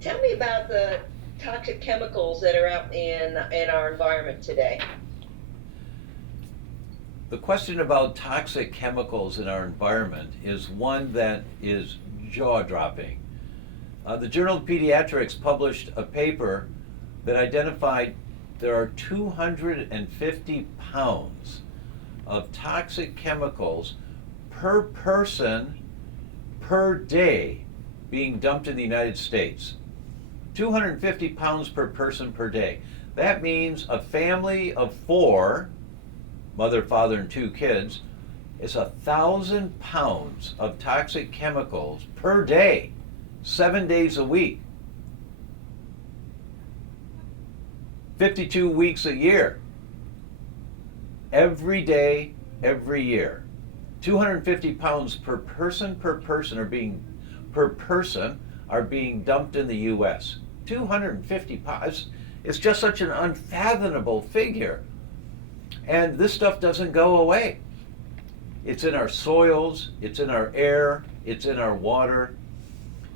Tell me about the toxic chemicals that are out in our environment today. The question about toxic chemicals in our environment is one that is jaw-dropping. The Journal of Pediatrics published a paper that identified there are 250 pounds of toxic chemicals per person per day being dumped in the United States. 250 pounds per person per day. That means a family of 4, mother, father, and 2 kids, is 1,000 pounds of toxic chemicals per day, 7 days a week, 52 weeks a year, every day, every year. 250 pounds per person are being dumped in the U.S. 250 pounds. It's just such an unfathomable figure. And this stuff doesn't go away. It's in our soils, it's in our air, it's in our water.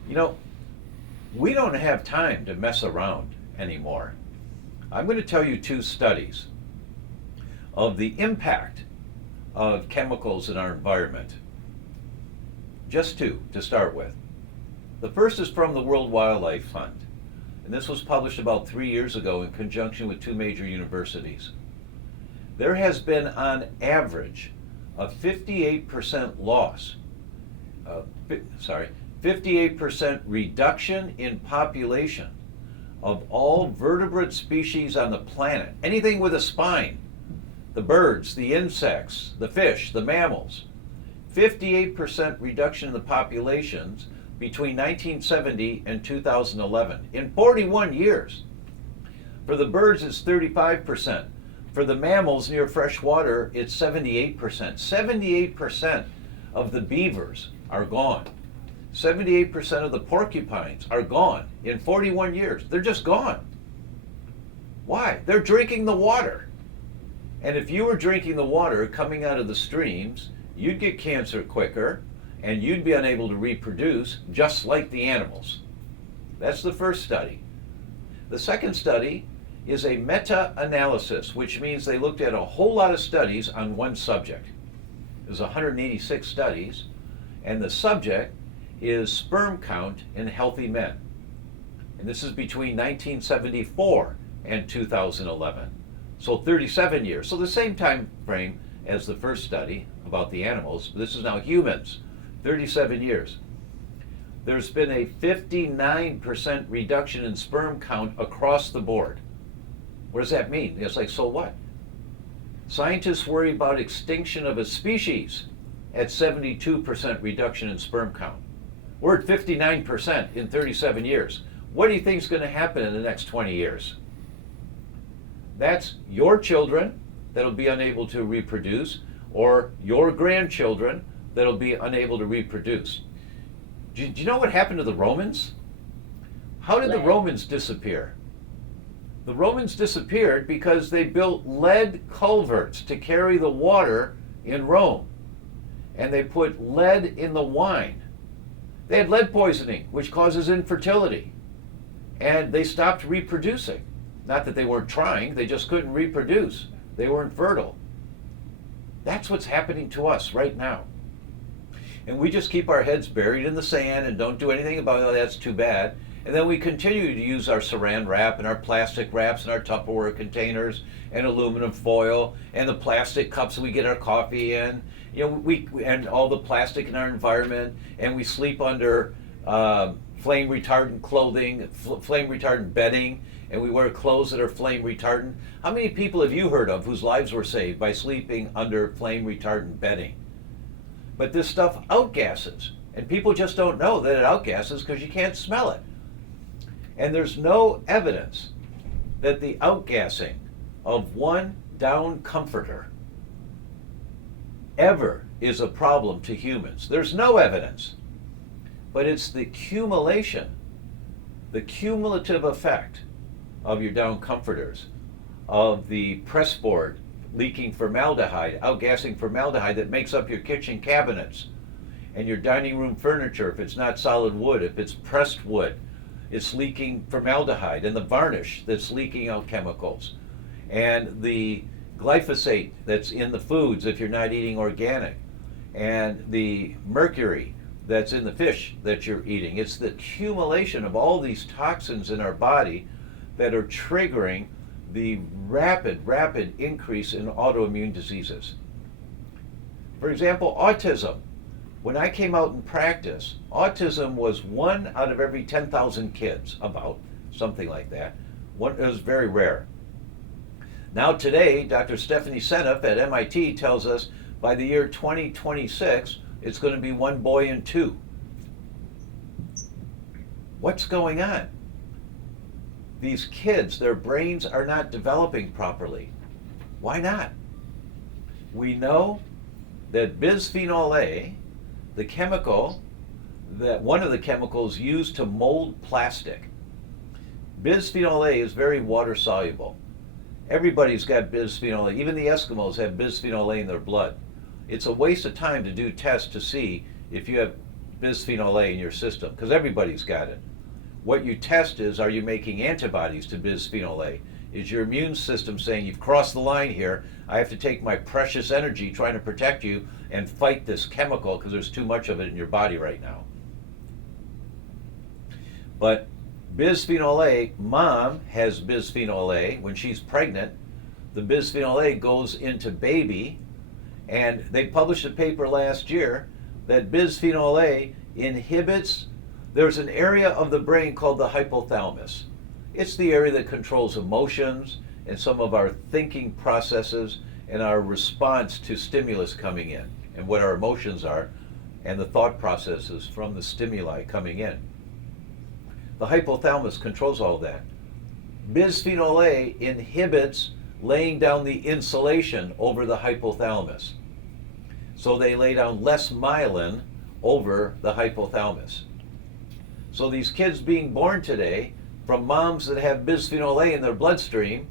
You know, we don't have time to mess around anymore. I'm going to tell you 2 studies of the impact of chemicals in our environment. Just 2 to start with. The first is from the World Wildlife Fund, and this was published about 3 years ago in conjunction with 2 major universities. There has been, on average, a 58% loss, 58% reduction in population of all vertebrate species on the planet. Anything with a spine, the birds, the insects, the fish, the mammals. 58% reduction in the populations between 1970 and 2011, in 41 years. For the birds, it's 35%. For the mammals near fresh water, it's 78%. 78% of the beavers are gone. 78% of the porcupines are gone in 41 years. They're just gone. Why? They're drinking the water. And if you were drinking the water coming out of the streams, you'd get cancer quicker, and you'd be unable to reproduce just like the animals. That's the first study. The second study is a meta-analysis, which means they looked at a whole lot of studies on one subject. There's 186 studies, and the subject is sperm count in healthy men. And this is between 1974 and 2011. So 37 years. So the same time frame as the first study about the animals. This is now humans. 37 years. There's been a 59% reduction in sperm count across the board. What does that mean? It's like, so what? Scientists worry about extinction of a species at 72% reduction in sperm count. We're at 59% in 37 years. What do you think is going to happen in the next 20 years? That's your children that'll be unable to reproduce, or your grandchildren that'll be unable to reproduce. Do you know what happened to the Romans? How did the Romans disappear? The Romans disappeared because they built lead culverts to carry the water in Rome. And they put lead in the wine. They had lead poisoning, which causes infertility. And they stopped reproducing. Not that they weren't trying, they just couldn't reproduce. They weren't fertile. That's what's happening to us right now. And we just keep our heads buried in the sand and don't do anything about it. Oh, that's too bad. And then we continue to use our saran wrap and our plastic wraps and our Tupperware containers and aluminum foil and the plastic cups that we get our coffee in. You know, and all the plastic in our environment, and we sleep under flame retardant clothing, flame retardant bedding, and we wear clothes that are flame retardant. How many people have you heard of whose lives were saved by sleeping under flame retardant bedding? But this stuff outgasses, and people just don't know that it outgasses because you can't smell it. And there's no evidence that the outgassing of one down comforter ever is a problem to humans. There's no evidence. But it's the accumulation, the cumulative effect of your down comforters, of the press board leaking formaldehyde, outgassing formaldehyde that makes up your kitchen cabinets and your dining room furniture if it's not solid wood, if it's pressed wood, it's leaking formaldehyde, and the varnish that's leaking out chemicals, and the glyphosate that's in the foods if you're not eating organic, and the mercury that's in the fish that you're eating. It's the accumulation of all these toxins in our body that are triggering the rapid increase in autoimmune diseases. For example, autism. When I came out in practice, autism was 1 out of every 10,000 kids, about, something like that. It was very rare. Now today, Dr. Stephanie Seneff at MIT tells us by the year 2026, it's going to be 1 boy in 2. What's going on? These kids, their brains are not developing properly. Why not? We know that bisphenol A, the chemical, that one of the chemicals used to mold plastic. Bisphenol A is very water soluble. Everybody's got bisphenol A. Even the Eskimos have bisphenol A in their blood. It's a waste of time to do tests to see if you have bisphenol A in your system, because everybody's got it. What you test is, are you making antibodies to bisphenol A? Is your immune system saying, you've crossed the line here, I have to take my precious energy trying to protect you and fight this chemical because there's too much of it in your body right now. But bisphenol A, mom has bisphenol A. When she's pregnant, the bisphenol A goes into baby, and they published a paper last year that bisphenol A inhibits, there's an area of the brain called the hypothalamus. It's the area that controls emotions and some of our thinking processes and our response to stimulus coming in, and what our emotions are and the thought processes from the stimuli coming in. The hypothalamus controls all that. Bisphenol A inhibits laying down the insulation over the hypothalamus. So they lay down less myelin over the hypothalamus. So these kids being born today from moms that have bisphenol A in their bloodstream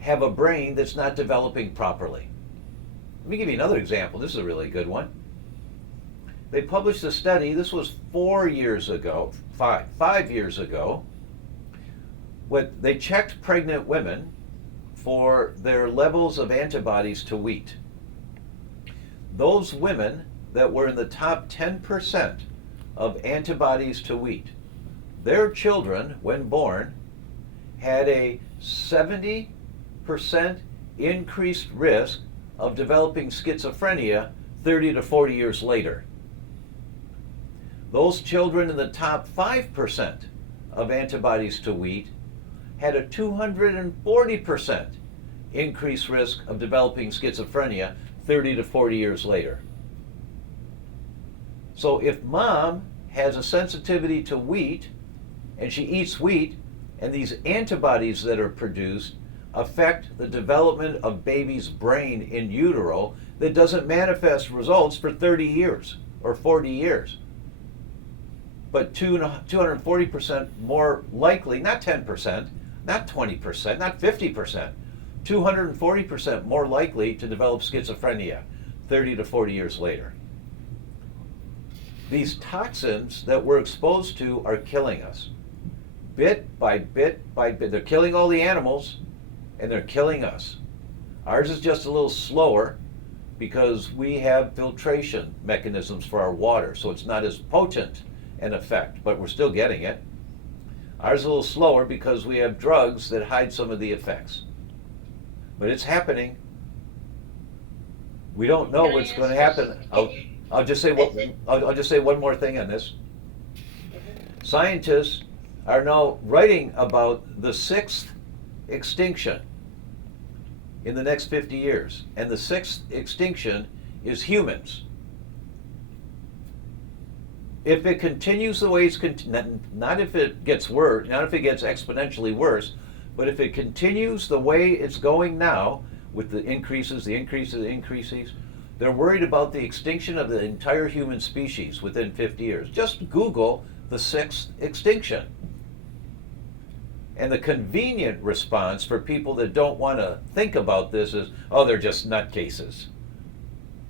have a brain that's not developing properly. Let me give you another example. This is a really good one. They published a study, this was 5 years ago. They checked pregnant women for their levels of antibodies to wheat. Those women that were in the top 10% of antibodies to wheat, their children, when born, had a 70% increased risk of developing schizophrenia 30 to 40 years later. Those children in the top 5% of antibodies to wheat had a 240% increased risk of developing schizophrenia 30 to 40 years later. So if mom has a sensitivity to wheat and she eats wheat, and these antibodies that are produced affect the development of baby's brain in utero, that doesn't manifest results for 30 years or 40 years. But 240% more likely, not 10%, not 20%, not 50%, 240% more likely to develop schizophrenia 30 to 40 years later. These toxins that we're exposed to are killing us. Bit by bit by bit. They're killing all the animals, and they're killing us. Ours is just a little slower because we have filtration mechanisms for our water, so it's not as potent an effect, but we're still getting it. Ours is a little slower because we have drugs that hide some of the effects. But it's happening. We don't know what's going to happen. I'll just say one more thing on this. Scientists are now writing about the 6th extinction in the next 50 years. And the 6th extinction is humans. If it continues the way it's not if it gets worse, not if it gets exponentially worse, but if it continues the way it's going now, with the increases, they're worried about the extinction of the entire human species within 50 years. Just Google the 6th extinction. And the convenient response for people that don't want to think about this is, oh, they're just nutcases.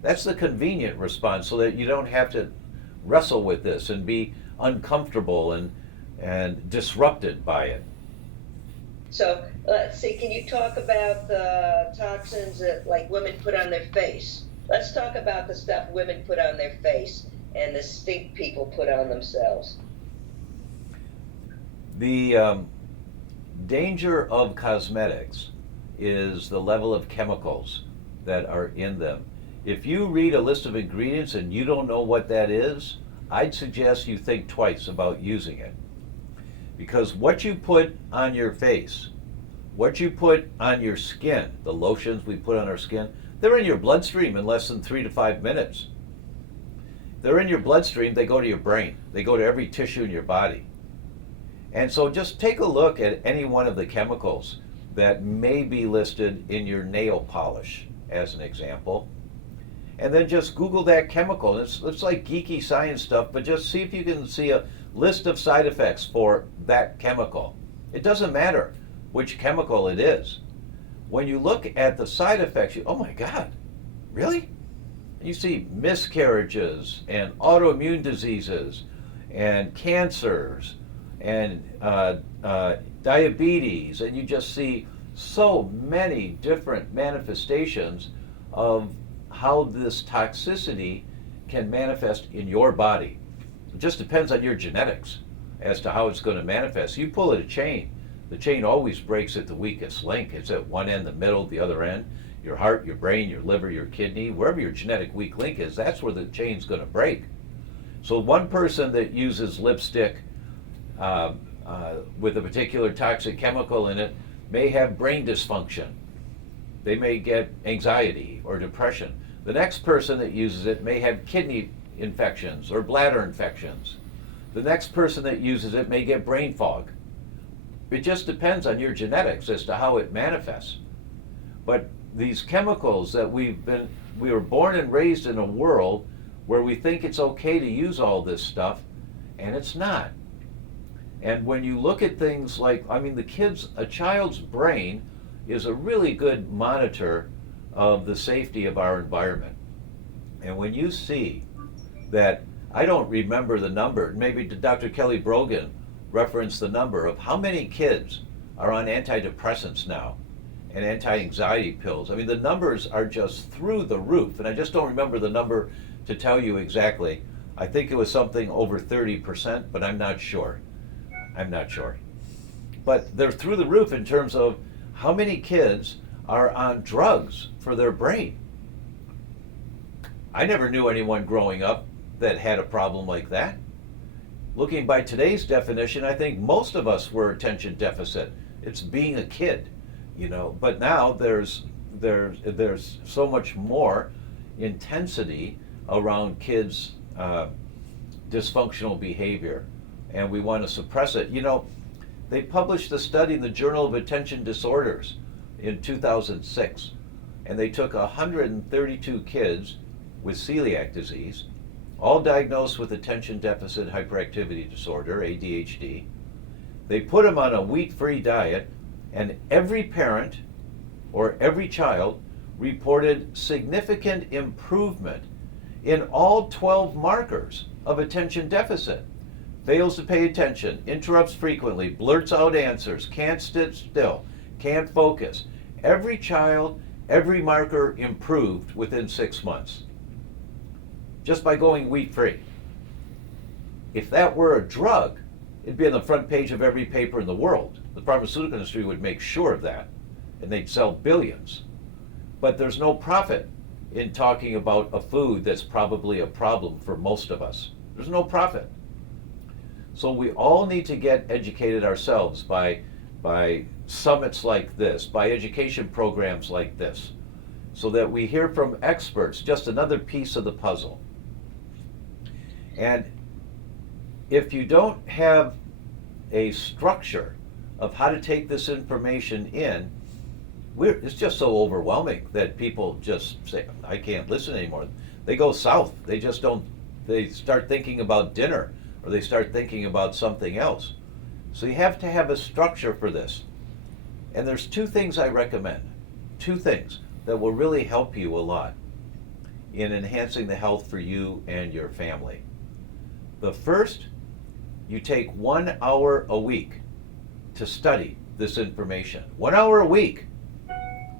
That's the convenient response, so that you don't have to wrestle with this and be uncomfortable and and disrupted by it. So let's see, can you talk about the toxins that like women put on their face? Let's talk about the stuff women put on their face and the stink people put on themselves. The danger of cosmetics is the level of chemicals that are in them. If you read a list of ingredients and you don't know what that is, I'd suggest you think twice about using it. Because what you put on your face, what you put on your skin, the lotions we put on our skin, they're in your bloodstream in less than 3 to 5 minutes. They're in your bloodstream, they go to your brain, they go to every tissue in your body. And so just take a look at any one of the chemicals that may be listed in your nail polish, as an example. And then just Google that chemical. It's like geeky science stuff, but just see if you can see a list of side effects for that chemical. It doesn't matter which chemical it is. When you look at the side effects, oh my God, really? You see miscarriages and autoimmune diseases and cancers and diabetes, and you just see so many different manifestations of how this toxicity can manifest in your body. It just depends on your genetics as to how it's going to manifest. You pull at a chain, the chain always breaks at the weakest link. It's at one end, the middle, the other end. Your heart, your brain, your liver, your kidney, wherever your genetic weak link is, that's where the chain's going to break. So one person that uses lipstick with a particular toxic chemical in it may have brain dysfunction. They may get anxiety or depression. The next person that uses it may have kidney infections or bladder infections. The next person that uses it may get brain fog. It just depends on your genetics as to how it manifests. But these chemicals that we were born and raised in a world where we think it's okay to use all this stuff, and it's not. And when you look at things like, a child's brain is a really good monitor of the safety of our environment. And when you see that, I don't remember the number, maybe Dr. Kelly Brogan referenced the number of how many kids are on antidepressants now and anti-anxiety pills. The numbers are just through the roof, and I just don't remember the number to tell you exactly. I think it was something over 30%, but I'm not sure. But they're through the roof in terms of how many kids are on drugs for their brain. I never knew anyone growing up that had a problem like that. Looking by today's definition, I think most of us were attention deficit. It's being a kid, But now there's so much more intensity around kids' dysfunctional behavior, and we want to suppress it. They published a study in the Journal of Attention Disorders in 2006, and they took 132 kids with celiac disease, all diagnosed with attention deficit hyperactivity disorder, ADHD. They put them on a wheat-free diet, and every parent or every child reported significant improvement in all 12 markers of attention deficit. Fails to pay attention, interrupts frequently, blurts out answers, can't sit still, can't focus. Every child, every marker improved within 6 months, just by going wheat-free. If that were a drug, it'd be on the front page of every paper in the world. The pharmaceutical industry would make sure of that, and they'd sell billions. But there's no profit in talking about a food that's probably a problem for most of us. There's no profit. So we all need to get educated ourselves by summits like this, by education programs like this, so that we hear from experts, just another piece of the puzzle. And if you don't have a structure of how to take this information in, it's just so overwhelming that people just say, I can't listen anymore. They go south. They just don't, they start thinking about dinner, or they start thinking about something else. So you have to have a structure for this. And there's 2 things I recommend, 2 things that will really help you a lot in enhancing the health for you and your family. The first you take 1 hour a week to study this information. 1 hour a week.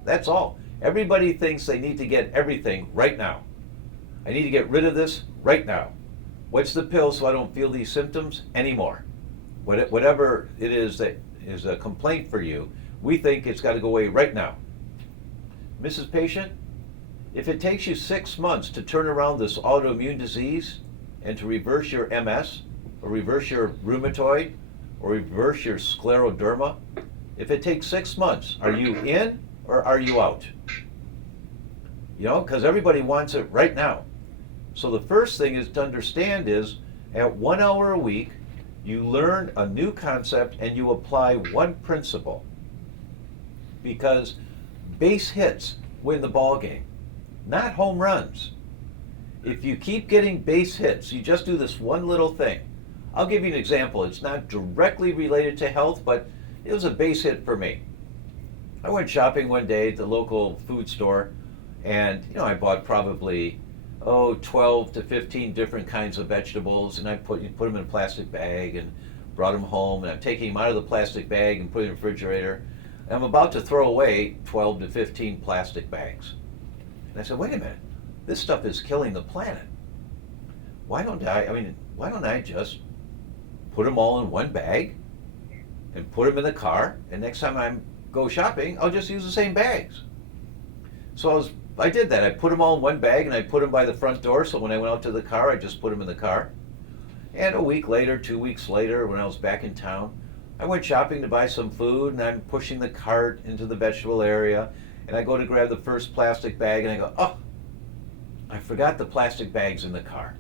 That's all. Everybody thinks they need to get everything right now. I need to get rid of this right now. What's the pill so I don't feel these symptoms anymore? Whatever it is that is a complaint for you, we think it's got to go away right now. Mrs. Patient, if it takes you 6 months to turn around this autoimmune disease and to reverse your MS, or reverse your rheumatoid, or reverse your scleroderma, if it takes 6 months, are you in or are you out? You know, because everybody wants it right now. So the first thing is to understand is, at 1 hour a week, you learn a new concept and you apply one principle. Because base hits win the ball game, not home runs. If you keep getting base hits, you just do this one little thing. I'll give you an example. It's not directly related to health, but it was a base hit for me. I went shopping one day at the local food store, and I bought probably 12 to 15 different kinds of vegetables, and I put them in a plastic bag and brought them home, and I'm taking them out of the plastic bag and putting them in the refrigerator, and I'm about to throw away 12 to 15 plastic bags. And I said, wait a minute, this stuff is killing the planet. Why don't I just put them all in one bag and put them in the car, and next time I go shopping, I'll just use the same bags. So I did that. I put them all in one bag and I put them by the front door, so when I went out to the car, I just put them in the car. And a week later, 2 weeks later, when I was back in town, I went shopping to buy some food, and I'm pushing the cart into the vegetable area, and I go to grab the first plastic bag, and I go, oh, I forgot the plastic bags in the car.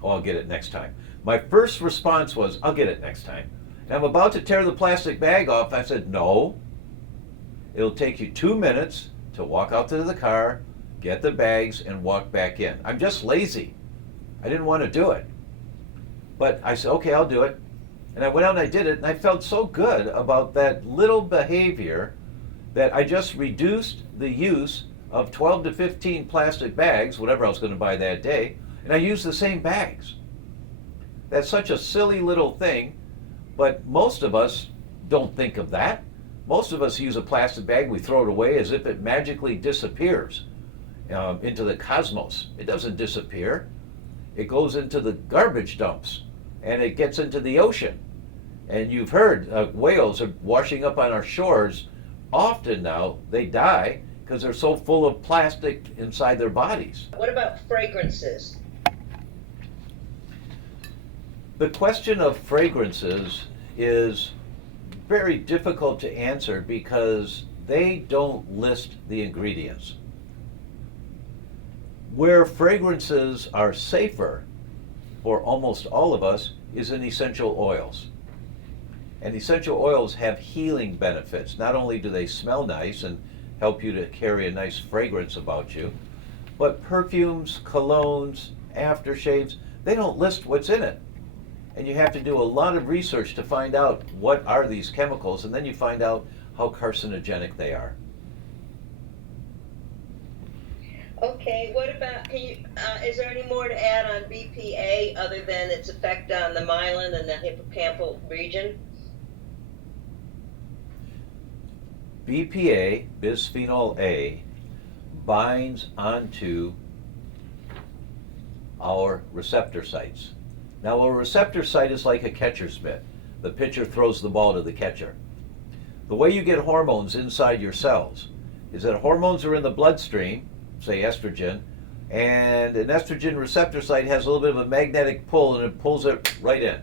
Oh, I'll get it next time. My first response was, I'll get it next time. And I'm about to tear the plastic bag off. I said, no, it'll take you 2 minutes to walk out to the car, get the bags, and walk back in. I'm just lazy. I didn't want to do it. But I said, okay, I'll do it. And I went out and I did it, and I felt so good about that little behavior that I just reduced the use of 12 to 15 plastic bags, whatever I was going to buy that day, and I used the same bags. That's such a silly little thing, but most of us don't think of that. Most of us use a plastic bag, we throw it away as if it magically disappears into the cosmos. It doesn't disappear. It goes into the garbage dumps, and it gets into the ocean. And you've heard whales are washing up on our shores. Often now, they die because they're so full of plastic inside their bodies. What about fragrances? The question of fragrances is very difficult to answer because they don't list the ingredients. Where fragrances are safer for almost all of us is in essential oils. And essential oils have healing benefits. Not only do they smell nice and help you to carry a nice fragrance about you, but perfumes, colognes, aftershaves, they don't list what's in it. And you have to do a lot of research to find out what are these chemicals, and then you find out how carcinogenic they are. Okay, what about, is there any more to add on BPA other than its effect on the myelin and the hippocampal region? BPA, bisphenol A, binds onto our receptor sites. Now, a receptor site is like a catcher's mitt. The pitcher throws the ball to the catcher. The way you get hormones inside your cells is that hormones are in the bloodstream, say estrogen, and an estrogen receptor site has a little bit of a magnetic pull, and it pulls it right in.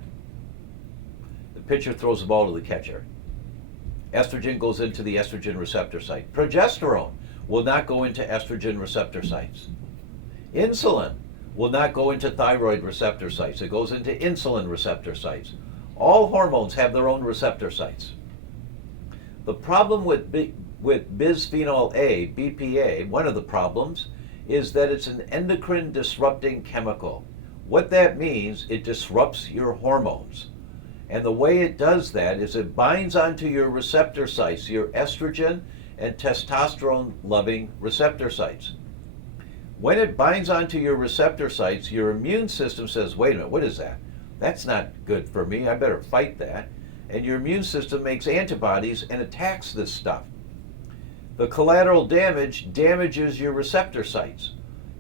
The pitcher throws the ball to the catcher. Estrogen goes into the estrogen receptor site. Progesterone will not go into estrogen receptor sites. Insulin will not go into thyroid receptor sites. It goes into insulin receptor sites. All hormones have their own receptor sites. The problem with bisphenol A, BPA, one of the problems, is that it's an endocrine disrupting chemical. What that means, it disrupts your hormones. And the way it does that is it binds onto your receptor sites, your estrogen and testosterone loving receptor sites. When it binds onto your receptor sites, your immune system says, wait a minute, what is that? That's not good for me. I better fight that. And your immune system makes antibodies and attacks this stuff. The collateral damage damages your receptor sites.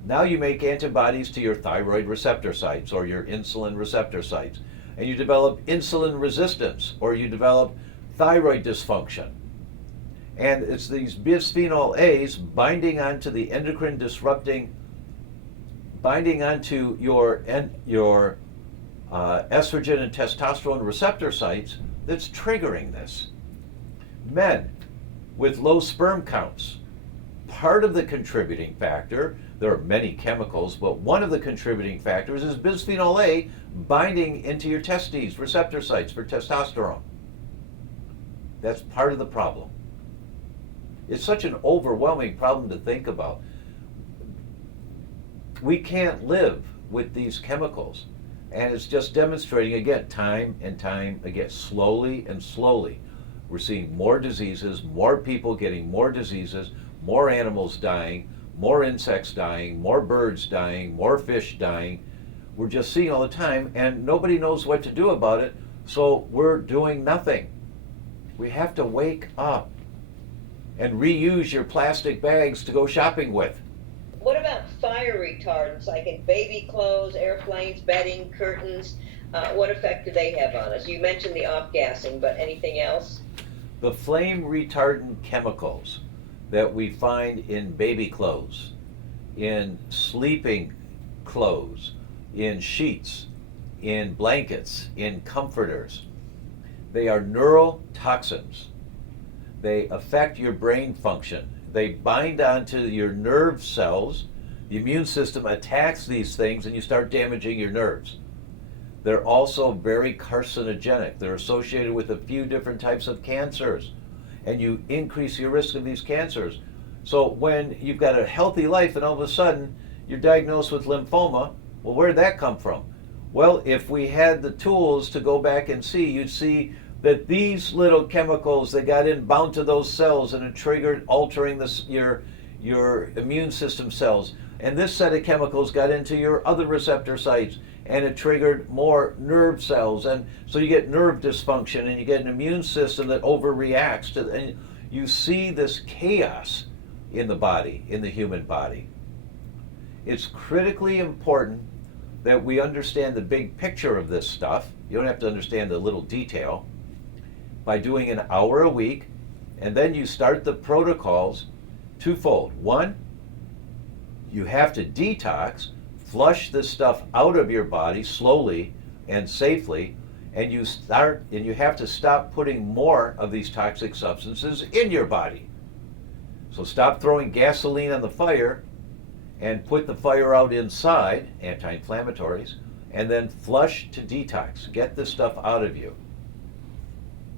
Now you make antibodies to your thyroid receptor sites or your insulin receptor sites, and you develop insulin resistance or you develop thyroid dysfunction. And it's these bisphenol A's binding onto the endocrine disrupting, binding onto your estrogen and testosterone receptor sites that's triggering this. Men with low sperm counts, part of the contributing factor, there are many chemicals, but one of the contributing factors is bisphenol A binding into your testes receptor sites for testosterone. That's part of the problem. It's such an overwhelming problem to think about. We can't live with these chemicals. And it's just demonstrating again, time and time again, slowly and slowly. We're seeing more diseases, more people getting more diseases, more animals dying, more insects dying, more birds dying, more fish dying. We're just seeing all the time, and nobody knows what to do about it, so we're doing nothing. We have to wake up and reuse your plastic bags to go shopping with. What about fire retardants, like in baby clothes, airplanes, bedding, curtains? What effect do they have on us? You mentioned the off-gassing, but anything else? The flame retardant chemicals that we find in baby clothes, in sleeping clothes, in sheets, in blankets, in comforters, they are neurotoxins. They affect your brain function. They bind onto your nerve cells. The immune system attacks these things and you start damaging your nerves. They're also very carcinogenic. They're associated with a few different types of cancers, and you increase your risk of these cancers. So when you've got a healthy life and all of a sudden you're diagnosed with lymphoma, well, where'd that come from? Well, if we had the tools to go back and see, you'd see that these little chemicals that got in bound to those cells and it triggered altering your immune system cells. And this set of chemicals got into your other receptor sites and it triggered more nerve cells. And so you get nerve dysfunction and you get an immune system that overreacts to, and you see this chaos in the body, in the human body. It's critically important that we understand the big picture of this stuff. You don't have to understand the little detail. By doing an hour a week, and then you start the protocols twofold. One, you have to detox, flush this stuff out of your body slowly and safely, and you have to stop putting more of these toxic substances in your body. So stop throwing gasoline on the fire and put the fire out inside, anti-inflammatories, and then flush to detox. Get this stuff out of you.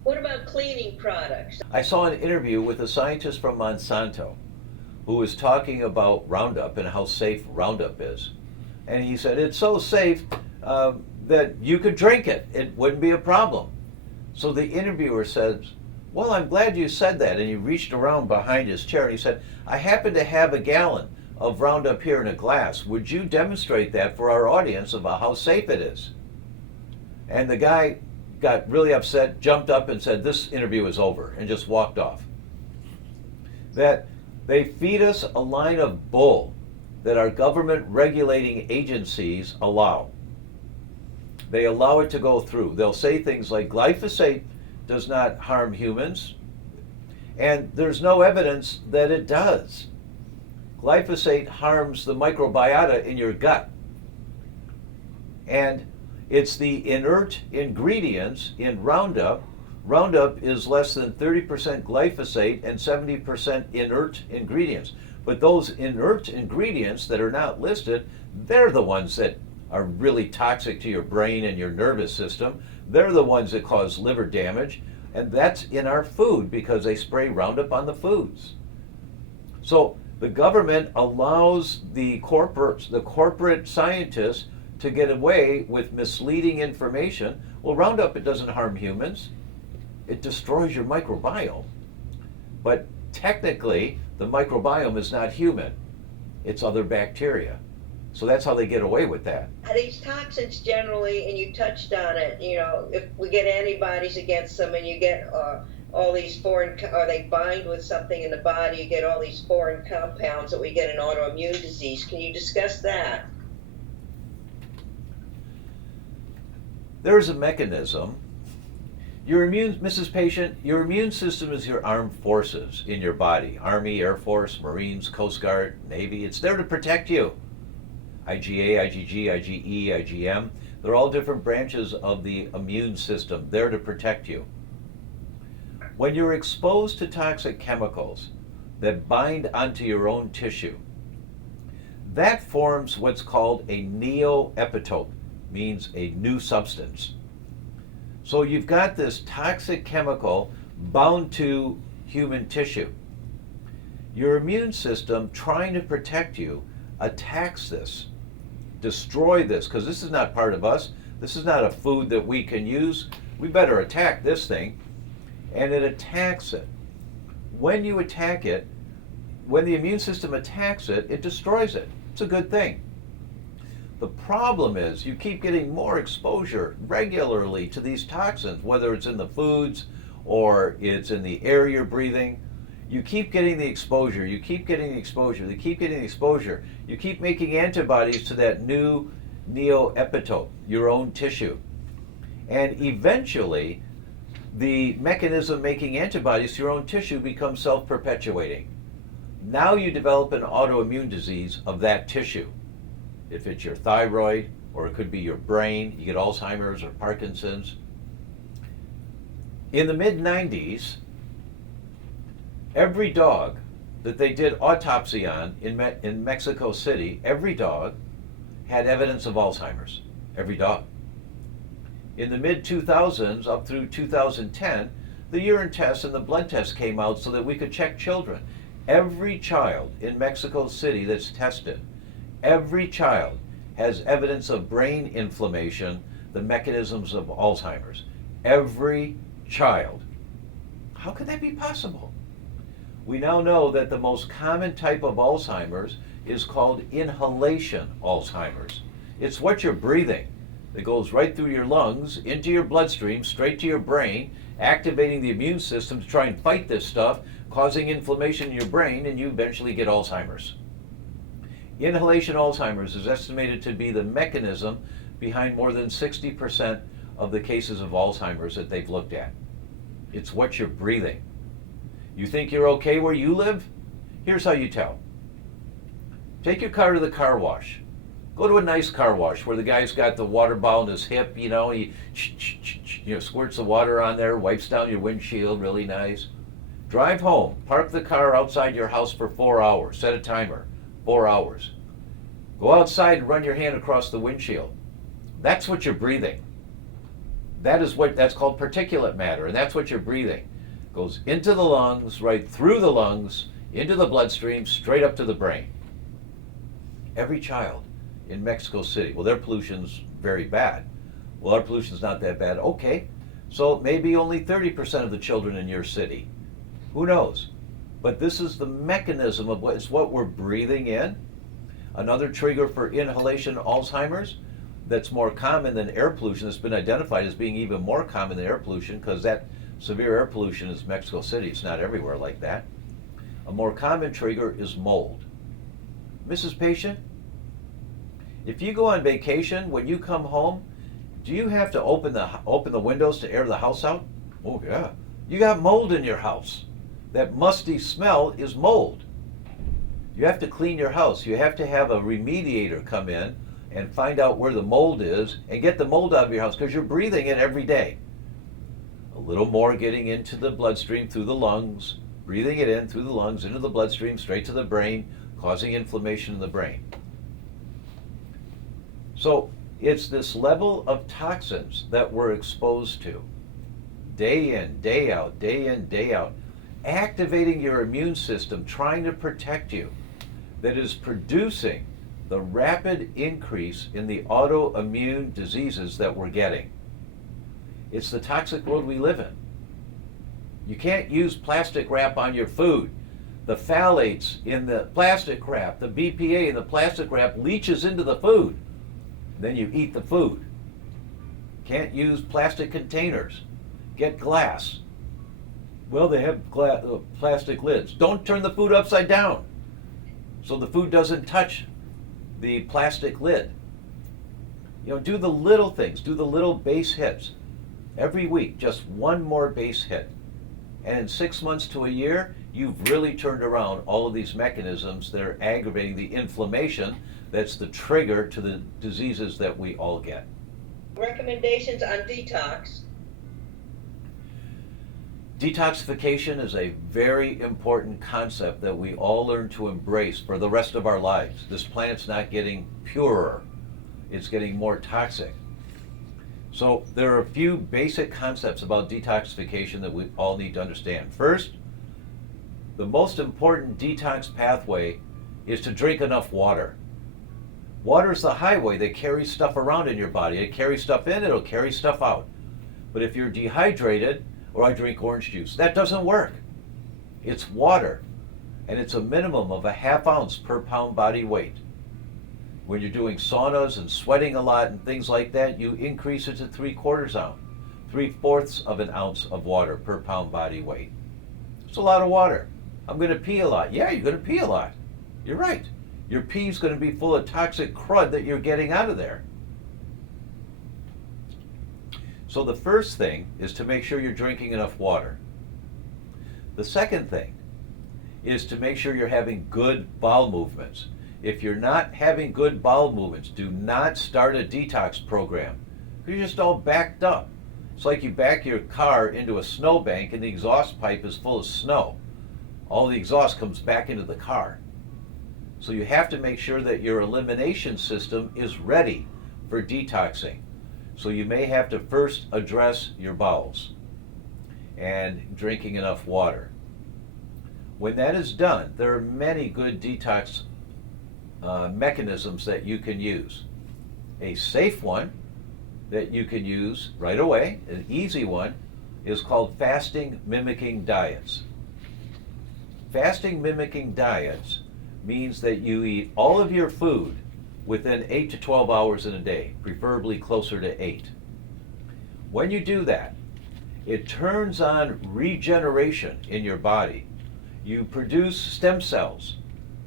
What about cleaning products? I saw an interview with a scientist from Monsanto who was talking about Roundup and how safe Roundup is. And he said it's so safe that you could drink it. It wouldn't be a problem. So the interviewer says, well, I'm glad you said that. And he reached around behind his chair and he said, I happen to have a gallon of Roundup here in a glass. Would you demonstrate that for our audience about how safe it is? And the guy got really upset, jumped up and said, this interview is over, and just walked off. That they feed us a line of bull that our government regulating agencies allow. They allow it to go through. They'll say things like glyphosate does not harm humans, and there's no evidence that it does. Glyphosate harms the microbiota in your gut. And it's the inert ingredients in Roundup. Roundup is less than 30% glyphosate and 70% inert ingredients. But those inert ingredients that are not listed, they're the ones that are really toxic to your brain and your nervous system. They're the ones that cause liver damage. And that's in our food because they spray Roundup on the foods. So the government allows the corporate scientists to get away with misleading information. Well, Roundup, it doesn't harm humans. It destroys your microbiome. But technically, the microbiome is not human. It's other bacteria. So that's how they get away with that. these toxins generally, and you touched on it, if we get antibodies against them and you get all these or they bind with something in the body, you get all these foreign compounds that we get in autoimmune disease. Can you discuss that? There's a mechanism. Mrs. Patient, your immune system is your armed forces in your body. Army, Air Force, Marines, Coast Guard, Navy. It's there to protect you. IgA, IgG, IgE, IgM. They're all different branches of the immune system, there to protect you. When you're exposed to toxic chemicals that bind onto your own tissue, that forms what's called a neoepitope, means a new substance. So you've got this toxic chemical bound to human tissue. Your immune system, trying to protect you, attacks this, destroy this, because this is not part of us. This is not a food that we can use. We better attack this thing. And it attacks it. When you attack it, when the immune system attacks it, it destroys it. It's a good thing. The problem is you keep getting more exposure regularly to these toxins, whether it's in the foods or it's in the air you're breathing. You keep getting the exposure, you keep getting the exposure, you keep getting the exposure. You keep making antibodies to that new neoepitope, your own tissue. And eventually, the mechanism making antibodies to your own tissue becomes self-perpetuating. Now you develop an autoimmune disease of that tissue. If it's your thyroid, or it could be your brain, you get Alzheimer's or Parkinson's. In the mid-90s, every dog that they did autopsy on in Mexico City, every dog had evidence of Alzheimer's. Every dog. In the mid-2000s, up through 2010, the urine tests and the blood tests came out so that we could check children. Every child in Mexico City that's tested, every child has evidence of brain inflammation, the mechanisms of Alzheimer's. Every child. How could that be possible? We now know that the most common type of Alzheimer's is called inhalation Alzheimer's. It's what you're breathing that goes right through your lungs, into your bloodstream, straight to your brain, activating the immune system to try and fight this stuff, causing inflammation in your brain, and you eventually get Alzheimer's. Inhalation Alzheimer's is estimated to be the mechanism behind more than 60% of the cases of Alzheimer's that they've looked at. It's what you're breathing. You think you're okay where you live? Here's how you tell. Take your car to the car wash. Go to a nice car wash where the guy's got the water bottle in his hip, he squirts the water on there, wipes down your windshield, really nice. Drive home, park the car outside your house for 4 hours, set a timer, 4 hours. Go outside and run your hand across the windshield. That's what you're breathing. That's called particulate matter, and that's what you're breathing. Goes into the lungs, right through the lungs, into the bloodstream, straight up to the brain. Every child in Mexico City, well, their pollution's very bad. Well, our pollution's not that bad. Okay, so maybe only 30% of the children in your city. Who knows? But this is the mechanism of what we're breathing in. Another trigger for inhalation Alzheimer's that's more common than air pollution, that's been identified as being even more common than air pollution, because that severe air pollution is Mexico City. It's not everywhere like that. A more common trigger is mold. Mrs. Patient, if you go on vacation, when you come home, do you have to open the windows to air the house out? Oh yeah. You got mold in your house. That musty smell is mold. You have to clean your house. You have to have a remediator come in and find out where the mold is and get the mold out of your house, because you're breathing it every day. A little more getting into the bloodstream through the lungs, breathing it in through the lungs, into the bloodstream, straight to the brain, causing inflammation in the brain. So it's this level of toxins that we're exposed to, day in, day out, day in, day out, activating your immune system, trying to protect you, that is producing the rapid increase in the autoimmune diseases that we're getting. It's the toxic world we live in. You can't use plastic wrap on your food. The phthalates in the plastic wrap, the BPA in the plastic wrap leaches into the food. Then you eat the food. Can't use plastic containers. Get glass. Well, they have plastic lids. Don't turn the food upside down so the food doesn't touch the plastic lid. You know, do the little things, do the little base hits. Every week, just one more base hit. And in 6 months to a year, you've really turned around all of these mechanisms that are aggravating the inflammation that's the trigger to the diseases that we all get. Recommendations on detox. Detoxification is a very important concept that we all learn to embrace for the rest of our lives. This planet's not getting purer, it's getting more toxic. So there are a few basic concepts about detoxification that we all need to understand. First, the most important detox pathway is to drink enough water. Water is the highway that carries stuff around in your body. It carries stuff in, it'll carry stuff out. But if you're dehydrated, or I drink orange juice, that doesn't work. It's water, and it's a minimum of a ½ ounce per pound body weight. When you're doing saunas and sweating a lot and things like that, you increase it to 3/4 ounce, 3/4 of an ounce of water per pound body weight. It's a lot of water. I'm going to pee a lot. Yeah, you're going to pee a lot. You're right. Your pee's going to be full of toxic crud that you're getting out of there. So the first thing is to make sure you're drinking enough water. The second thing is to make sure you're having good bowel movements. If you're not having good bowel movements, do not start a detox program. You're just all backed up. It's like you back your car into a snowbank and the exhaust pipe is full of snow. All the exhaust comes back into the car. So you have to make sure that your elimination system is ready for detoxing. So you may have to first address your bowels and drinking enough water. When that is done, there are many good detox mechanisms that you can use. A safe one that you can use right away, an easy one, is called fasting mimicking diets. Fasting mimicking diets means that you eat all of your food within 8 to 12 hours in a day, preferably closer to 8. When you do that, it turns on regeneration in your body. You produce stem cells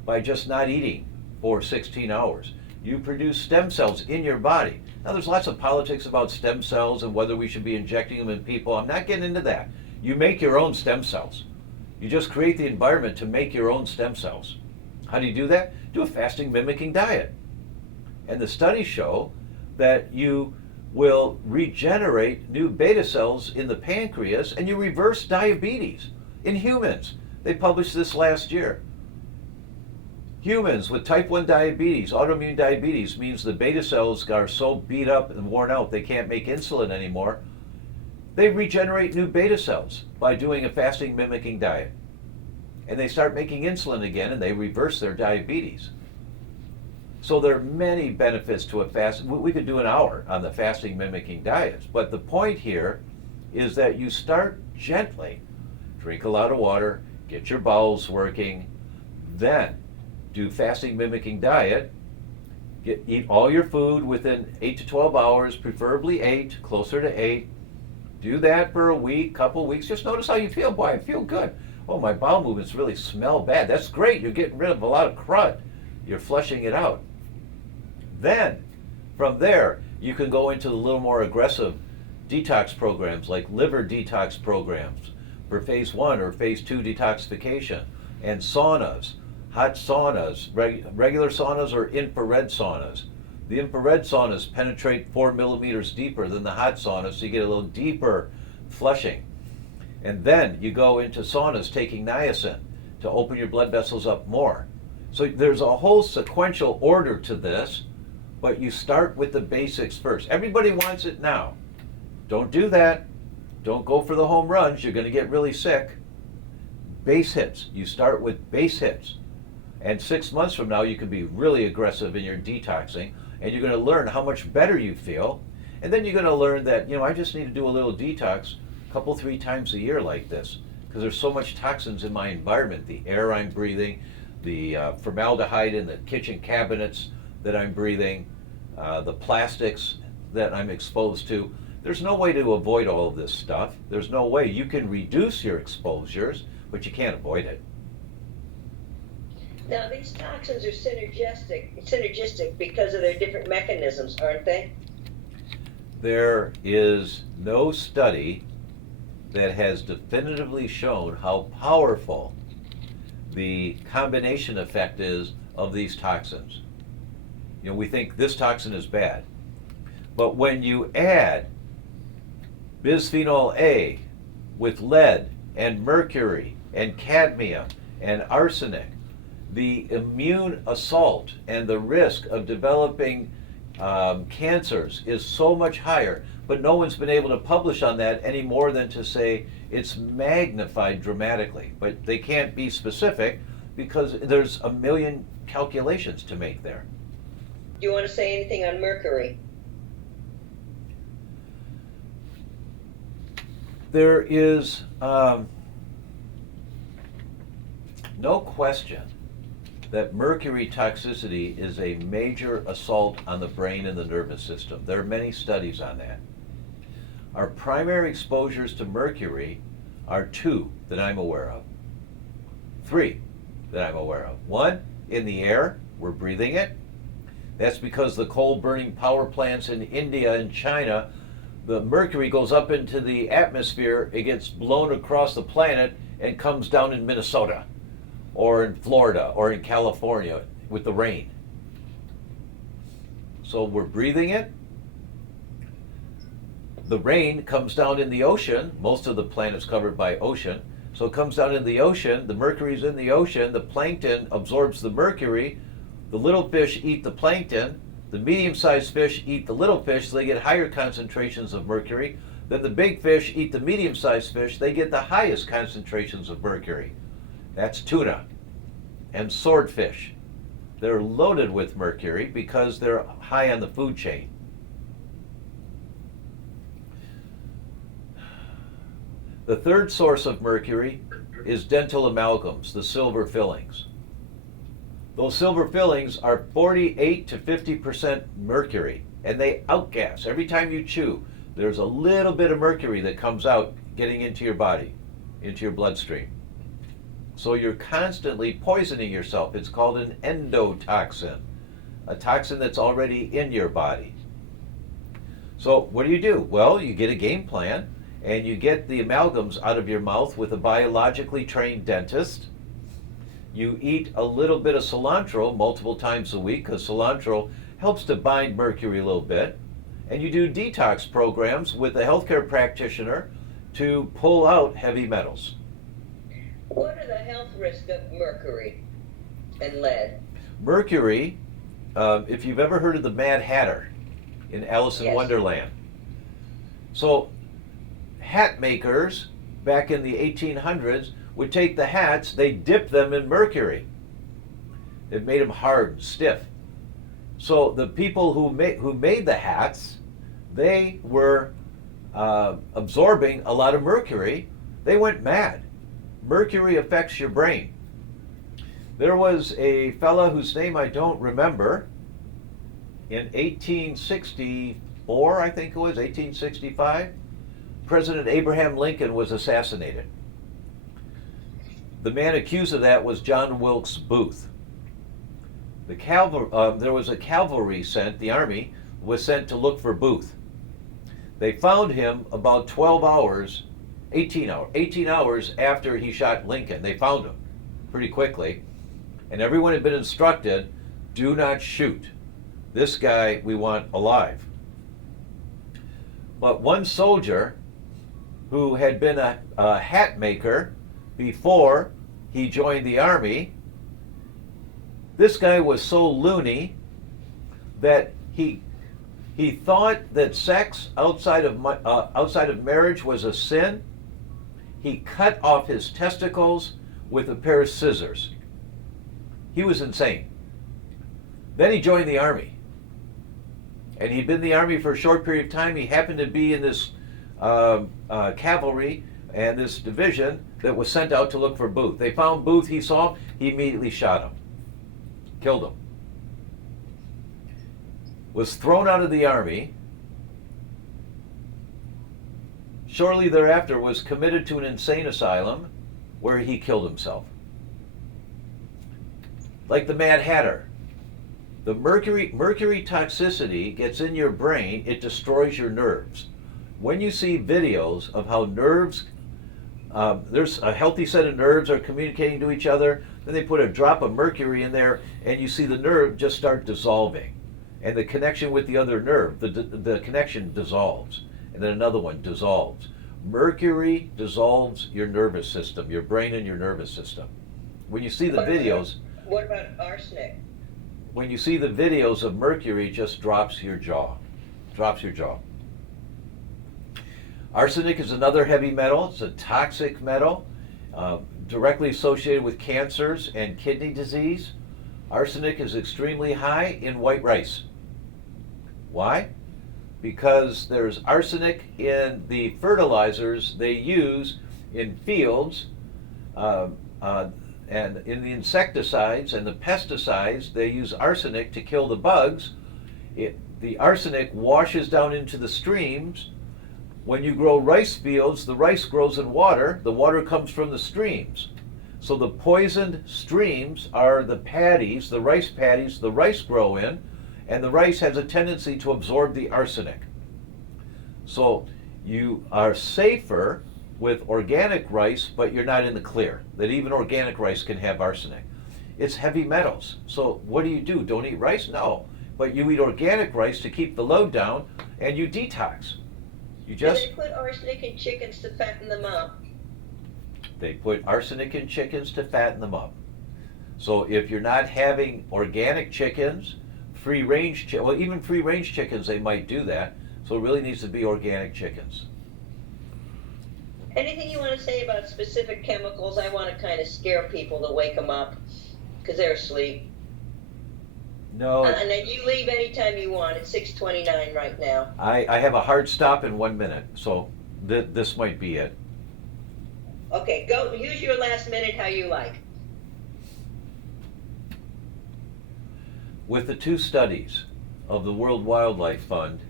by just not eating for 16 hours. You produce stem cells in your body. Now there's lots of politics about stem cells and whether we should be injecting them in people. I'm not getting into that. You make your own stem cells. You just create the environment to make your own stem cells. How do you do that? Do a fasting mimicking diet. And the studies show that you will regenerate new beta cells in the pancreas and you reverse diabetes in humans. They published this last year. Humans with type 1 diabetes, autoimmune diabetes, means the beta cells are so beat up and worn out they can't make insulin anymore. They regenerate new beta cells by doing a fasting mimicking diet. And they start making insulin again and they reverse their diabetes. So there are many benefits to a fast. We could do an hour on the fasting mimicking diets, but the point here is that you start gently, drink a lot of water, get your bowels working, then do fasting mimicking diet, eat all your food within 8 to 12 hours, preferably 8, closer to 8. Do that for a week, couple weeks. Just notice how you feel. Boy, I feel good. Oh, my bowel movements really smell bad. That's great. You're getting rid of a lot of crud. You're flushing it out. Then, from there, you can go into a little more aggressive detox programs like liver detox programs for phase 1 or phase 2 detoxification, and saunas, hot saunas, regular saunas or infrared saunas. The infrared saunas penetrate 4 millimeters deeper than the hot saunas, so you get a little deeper flushing. And then you go into saunas taking niacin to open your blood vessels up more. So there's a whole sequential order to this, but you start with the basics first. Everybody wants it now. Don't do that. Don't go for the home runs. You're going to get really sick. Base hits. You start with base hits. And 6 months from now, you can be really aggressive in your detoxing, and you're going to learn how much better you feel. And then you're going to learn that, I just need to do a little detox a couple, 3 times a year like this, because there's so much toxins in my environment, the air I'm breathing, the formaldehyde in the kitchen cabinets that I'm breathing, the plastics that I'm exposed to. There's no way to avoid all of this stuff. There's no way. You can reduce your exposures, but you can't avoid it. Now, these toxins are synergistic because of their different mechanisms, aren't they? There is no study that has definitively shown how powerful the combination effect is of these toxins. You know, we think this toxin is bad, but when you add bisphenol A with lead and mercury and cadmium and arsenic, the immune assault and the risk of developing cancers is so much higher, but no one's been able to publish on that any more than to say it's magnified dramatically. But they can't be specific because there's a million calculations to make there. Do you want to say anything on mercury? There is no question that mercury toxicity is a major assault on the brain and the nervous system. There are many studies on that. Our primary exposures to mercury are 2 that I'm aware of. 3 that I'm aware of. 1, in the air, we're breathing it. That's because the coal-burning power plants in India and China, the mercury goes up into the atmosphere, it gets blown across the planet and comes down in Minnesota or in Florida or in California with the rain. So we're breathing it. The rain comes down in the ocean. Most of the planet's covered by ocean. So it comes down in the ocean. The mercury's in the ocean. The plankton absorbs the mercury. The little fish eat the plankton. The medium-sized fish eat the little fish, so they get higher concentrations of mercury. Then the big fish eat the medium-sized fish. They get the highest concentrations of mercury. That's tuna and swordfish. They're loaded with mercury because they're high on the food chain. The third source of mercury is dental amalgams, the silver fillings. Those silver fillings are 48 to 50% mercury, and they outgas. Every time you chew, there's a little bit of mercury that comes out getting into your body, into your bloodstream. So you're constantly poisoning yourself. It's called an endotoxin, a toxin that's already in your body. So what do? Well, you get a game plan, and you get the amalgams out of your mouth with a biologically trained dentist. You eat a little bit of cilantro multiple times a week because cilantro helps to bind mercury a little bit. And you do detox programs with a healthcare practitioner to pull out heavy metals. What are the health risks of mercury and lead? Mercury, if you've ever heard of the Mad Hatter in Alice in Yes. Wonderland. So hat makers back in the 1800s would take the hats, they dip them in mercury. It made them hard, stiff. So the people who made the hats, they were absorbing a lot of mercury. They went mad. Mercury affects your brain. There was a fella whose name I don't remember. In 1864, I think it was, 1865, President Abraham Lincoln was assassinated. The man accused of that was John Wilkes Booth. There was a cavalry sent, the army was sent to look for Booth. They found him about 18 hours after he shot Lincoln. They found him pretty quickly. And everyone had been instructed, do not shoot. This guy we want alive. But one soldier who had been a hat maker before he joined the army, this guy was so loony that he thought that sex outside of marriage was a sin. He cut off his testicles with a pair of scissors. He was insane. Then he joined the army. And he'd been in the army for a short period of time. He happened to be in this cavalry and this division that was sent out to look for Booth. They found Booth, he saw him, he immediately shot him. Killed him. was thrown out of the army. Shortly thereafter was committed to an insane asylum where he killed himself. Like the Mad Hatter. The mercury toxicity gets in your brain, it destroys your nerves. When you see videos of how nerves, there's a healthy set of nerves are communicating to each other, then they put a drop of mercury in there and you see the nerve just start dissolving. And the connection with the other nerve, the connection dissolves. And then another one dissolves. Mercury dissolves your nervous system, your brain and your nervous system. When you see the videos... What about arsenic? When you see the videos of mercury, it just drops your jaw. Drops your jaw. Arsenic is another heavy metal. It's a toxic metal, directly associated with cancers and kidney disease. Arsenic is extremely high in white rice. Why? Because there's arsenic in the fertilizers they use in fields, and in the insecticides and the pesticides, they use arsenic to kill the bugs. The arsenic washes down into the streams. When you grow rice fields, the rice grows in water. The water comes from the streams. So the poisoned streams are the paddies, the rice paddies the rice grow in, and the rice has a tendency to absorb the arsenic. So you are safer with organic rice, but you're not in the clear, that even organic rice can have arsenic. It's heavy metals. So what do? Don't eat rice? No. But you eat organic rice to keep the load down, and you detox. You just... Do they put arsenic in chickens to fatten them up? They put arsenic in chickens to fatten them up. So if you're not having organic chickens, well, even free-range chickens, they might do that. So it really needs to be organic chickens. Anything you want to say about specific chemicals? I want to kind of scare people to wake them up because they're asleep. No. And then you leave anytime you want. It's 6:29 right now. I have a hard stop in 1 minute, so this might be it. Okay, go. Use your last minute how you like. With the two studies of the World Wildlife Fund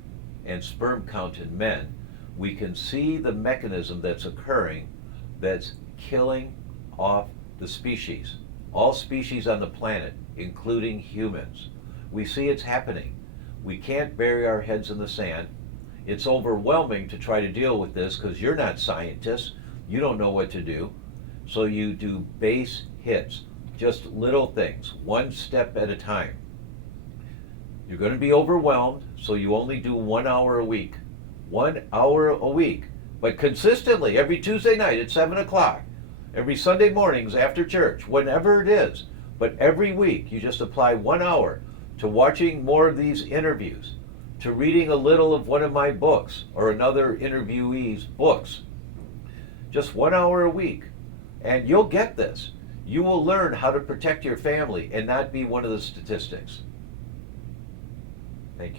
and sperm count in men, we can see the mechanism that's occurring that's killing off the species. All species on the planet, including humans. We see it's happening. We can't bury our heads in the sand. It's overwhelming to try to deal with this because you're not scientists. You don't know what to do. So you do base hits, just little things, one step at a time. You're going to be overwhelmed, so you only do 1 hour a week. 1 hour a week, but consistently, every Tuesday night at 7 o'clock, every Sunday mornings after church, whenever it is. But every week, you just apply 1 hour to watching more of these interviews, to reading a little of one of my books or another interviewee's books. Just 1 hour a week, and you'll get this. You will learn how to protect your family and not be one of the statistics. Thank you.